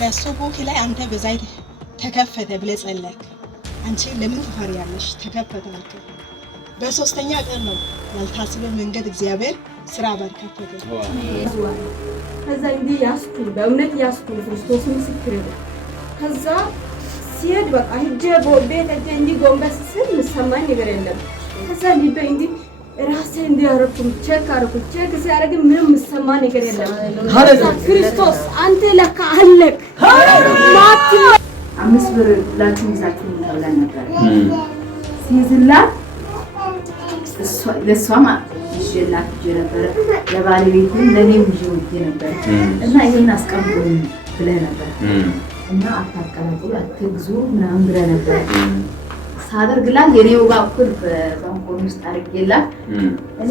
በሱ ቡክ ላይ አንተ በዛይት ተከፈተ ብለህ ጸለይክ። አንቺ ለምን ትፈሪያለሽ? ተከፈተ አልክ። በሶስተኛ ቀን ነው ያልታሰበ መንገድ እግዚአብሔር ስራ ባርከፈተ። ከዛ እንዲህ ያስኩ በእውነት ያስኩ ክርስቶስ ምስክር ነው። ከዛ ሲሄድ በቃ ሂጄ ቤት ሂጄ እንዲህ ጎንበስ ስል ምሰማኝ ነገር የለም። ከዛ ልቤ እንዲህ ራሴ እንዲያረኩ ቼክ አረኩ። ቼክ ሲያረግ ምንም ምሰማ ነገር የለም። ክርስቶስ አንተ ለካ አለክ ማት 5 ብር ላችሁ ይዛችሁ ተብለን ነበር ሲዝላ ለሷማ ይሽላክ ጀነበር ለባለቤቱም ለኔም ይዤ ነበር እና ይሄን አስቀምጡኝ ብለህ ነበር እና አታቀላጡ አትግዙ ምናምን ብለህ ነበር ሳደርግላት የኔው ባኩል በባንኮን ውስጥ አድርጌላት እኔ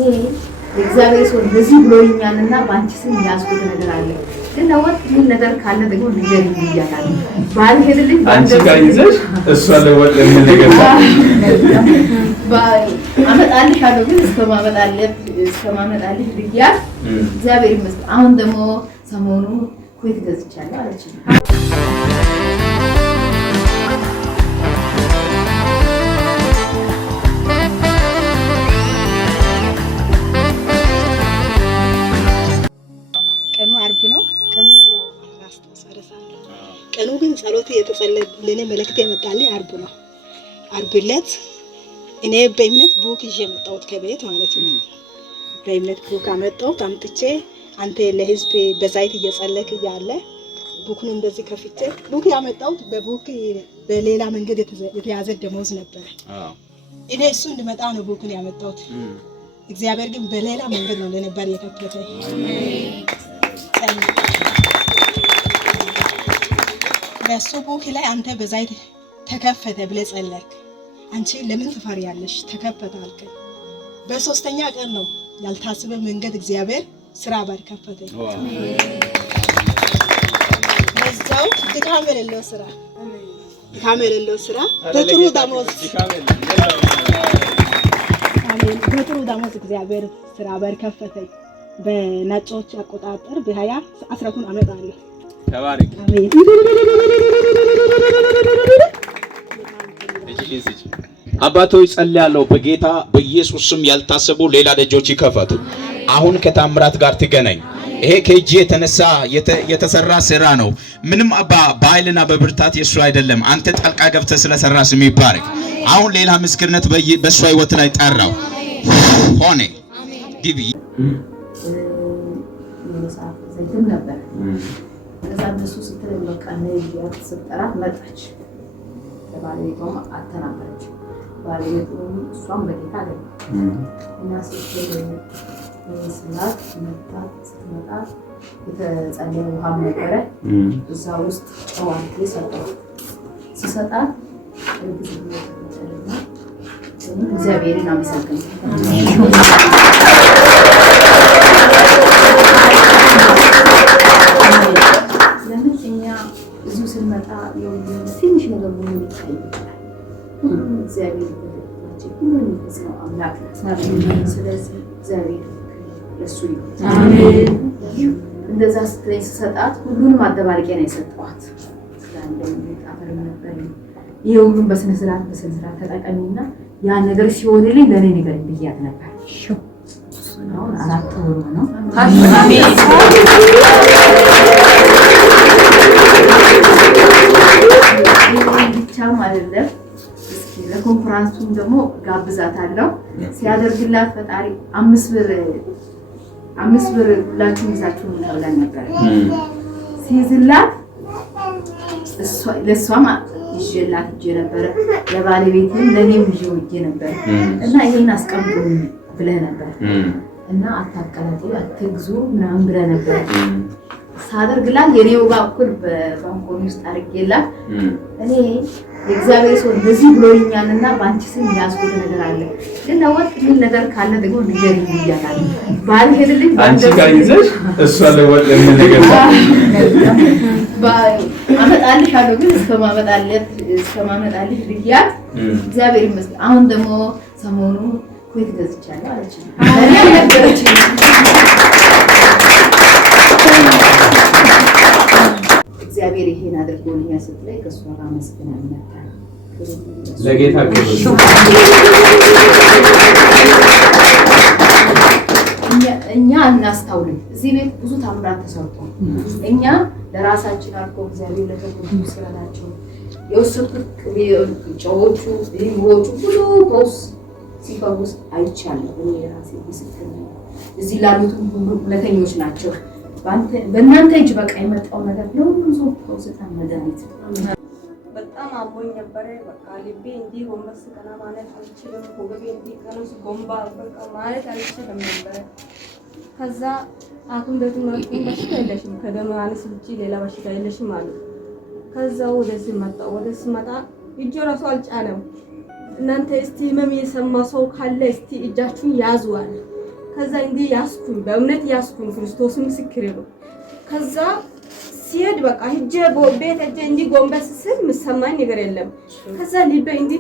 እግዚአብሔር ሰው እንደዚህ ብሎኛልና ባንቺ ስም ያስቆጥ ነገር አለ ግን ነው ምን ነገር ካለ ደግሞ ንገሪኝ ይያታል ባልሄድልኝ አንቺ ጋር ይዘሽ እሷ ለወጥ ምን ነገር ባይ አመጣልሻለሁ ግን እስከማመጣልሽ ብያት እግዚአብሔር ይመስገን። አሁን ደግሞ ሰሞኑ ኩዌት ገዝቻለሁ አለችኝ። ቀኑ አርብ ነው። ቀኑ ያው አስተሰርሳለሁ። ቀኑ ግን ጸሎት የተጸለየልኝ መልእክት የመጣልኝ አርብ ነው። አርብ ዕለት እኔ በእምነት ቡክ ይዤ መጣሁት ከቤት ማለት ነው። በእምነት ቡክ አመጣሁት አምጥቼ አንተ ለህዝብ በዛይት እየጸለይክ እያለ ቡክን እንደዚህ ከፍቼ ቡክ ያመጣሁት በቡክ በሌላ መንገድ የተያዘ ደሞዝ ነበር። እኔ እሱ እንድመጣ ነው ቡክን ያመጣሁት። እግዚአብሔር ግን በሌላ መንገድ ነው ለነበር የከፈተው። በሱ ቡክ ላይ አንተ በዛይት ተከፈተ ብለህ ጸለይክ። አንቺ ለምን ትፈሪያለሽ? ተከፈተ አልክ። በሶስተኛ ቀን ነው ያልታሰበ መንገድ እግዚአብሔር ስራ ባርከፈተ። በዛው ድካም የሌለው ስራ በጥሩ ደሞዝ እግዚአብሔር ስራ ባርከፈተ። በነጮች አቆጣጠር በ20 አመጣለሁ። ተባረክ አሜን። አባቶች ጸልያለሁ በጌታ በኢየሱስ ስም ያልታሰቡ ሌላ ደጆች ይከፈቱ። አሁን ከታምራት ጋር ትገናኝ። ይሄ ከእጅ የተነሳ የተሰራ ስራ ነው። ምንም በኃይልና በብርታት የሱ አይደለም። አንተ ጣልቃ ገብተህ ስለሰራ ስም ይባረክ። አሁን ሌላ ምስክርነት በሱ ህይወት ላይ ጠራው ሆነ ዲቪ የመሳፍ ዘይትም ነበር ከዛ እነሱ ስትለኝ በቃ ነይያት ስትጠራት መጣች። ለባለቤቷም አተናገረች። ባለቤቱም እሷም በጌታ አለኝ እና ስትለኝ ስላት ስትመጣ የተጸለየ ውሃም ነበረ እዛ ውስጥ ጨዋንቴ ሲሰጣት ብዙ ተጨለና እግዚአብሔርን አመሰግናለሁ። ለምን እኛ እዚሁ ስንመጣ ትንሽ ነገር ሆኖ ይታያል። እግዚአብሔር ሁሉን ነው አምላክ። ስለዚህ እግዚአብሔር ለሱ ይሁን። አሜን። እንደዛ ስትለኝ ስሰጣት ሁሉንም አደባልቄ ነው የሰጠኋት። ስለአንደኝ ጣፈር ነበር ይሄ ሁሉም በስነ ስርዓት ተጠቀሚና ያ ነገር ሲሆንልኝ ለኔ ነገር ብያት ነበር። አሁን 4 ወር ነው። አሜን። ብቻም አይደለም እስኪ ለኮንፈረንሱም ደግሞ ጋብዛታለሁ። ሲያደርግላት ፈጣሪ 5 ብር ሁላችሁ ይዛችሁ ተብለን ነበር ሲዝላት ለሷማ ይሽላክ ጀነበር ለባለቤቱም ለኔም ይዤ ነበር እና ይሄን አስቀምጡኝ ብለህ ነበር እና አታቀላጡ አትግዙ ምናምን ብለህ ነበር ሳደርግላት የኔው ባኩል በባንኮን ውስጥ አድርጌላት እኔ እግዚአብሔር ሰው እንደዚህ ብሎኛልና ባንቺ ስም ያስቆጥ ነገር አለ ግን ነው ምን ነገር ካለ ደግሞ ንገሪኝ ይያታል ባልሄድልኝ አንቺ ጋር ይዘሽ እሷ ለወጥ ምን ነገር ባይ አመጣልሻለሁ ግን እስከማመጣልሽ ብያት እግዚአብሔር ይመስገን። አሁን ደግሞ ሰሞኑ ኩዌት ገዝቻለሁ አለችኝ። እግዚአብሔር ይሄን አድርጎልኛል ስትለኝ ከእሷ ጋር መስገናል መጣ ለጌታ እኛ እናስተውል። እዚህ ቤት ብዙ ታምራት ተሰርቷል። እኛ ለራሳችን አልቆ እግዚአብሔር ለተቆጡ ስለናቸው የወሰዱት ጨዎቹ ሊሞቹ ሁሉ ፖስ ሲፈውስ አይቻለሁ። እኔ ራሴ ምስክር ነኝ። እዚህ ላሉት ሁለተኞች ናቸው። በእናንተ እጅ በቃ የመጣው ነገር ለሁሉም ሰው ፖስታን መድኃኒት በጣም አሞኝ ነበረ። በቃ ልቤ እንዲህ ጎንበስ ቀና ማለት አልችልም። ወገቤ እንዲህ ቀነስ ጎንባ በቃ ማለት አልችልም ነበረ። ከዛ አሁን ደግሞ በሽታ የለሽም ከደም ማነስ ውጪ ሌላ በሽታ የለሽም አሉ። ከዛ ወደዚህ መጣ እጆ ራሱ አልጫነም። እናንተ እስቲ ህመም የሰማ ሰው ካለ እስቲ እጃችሁን ያዙ አለ። ከዛ እንዲህ ያስኩኝ፣ በእምነት ያስኩኝ፣ ክርስቶስ ምስክሬ ነው። ከዛ ሲሄድ በቃ ሂጄ ቤት ሂጄ እንዲህ ጎንበስ ስል የምሰማኝ ነገር የለም። ከዛ ልቤ እንዲህ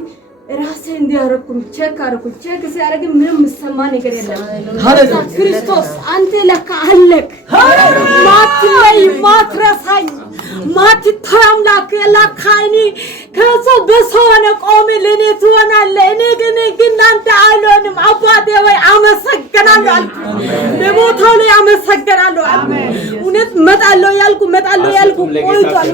ራሴ እንዲህ አደረኩኝ፣ ቼክ ሲያደርግ ምንም የምሰማ ነገር የለም። ክርስቶስ አንተ ለካ አለክ ማትለይ ማትረሳኝ ማትተው አምላክ ለካኒ ከሰው በሰው ሆነ ቆሜ ለኔ ትሆናለህ። እኔ ግን አንተ አልሆንም። አባቴ ወይ አመሰግናለሁ አልኩ። በቦታው ላይ አመሰግናለሁ። እውነት መጣለው ያልኩ ቆይቷል።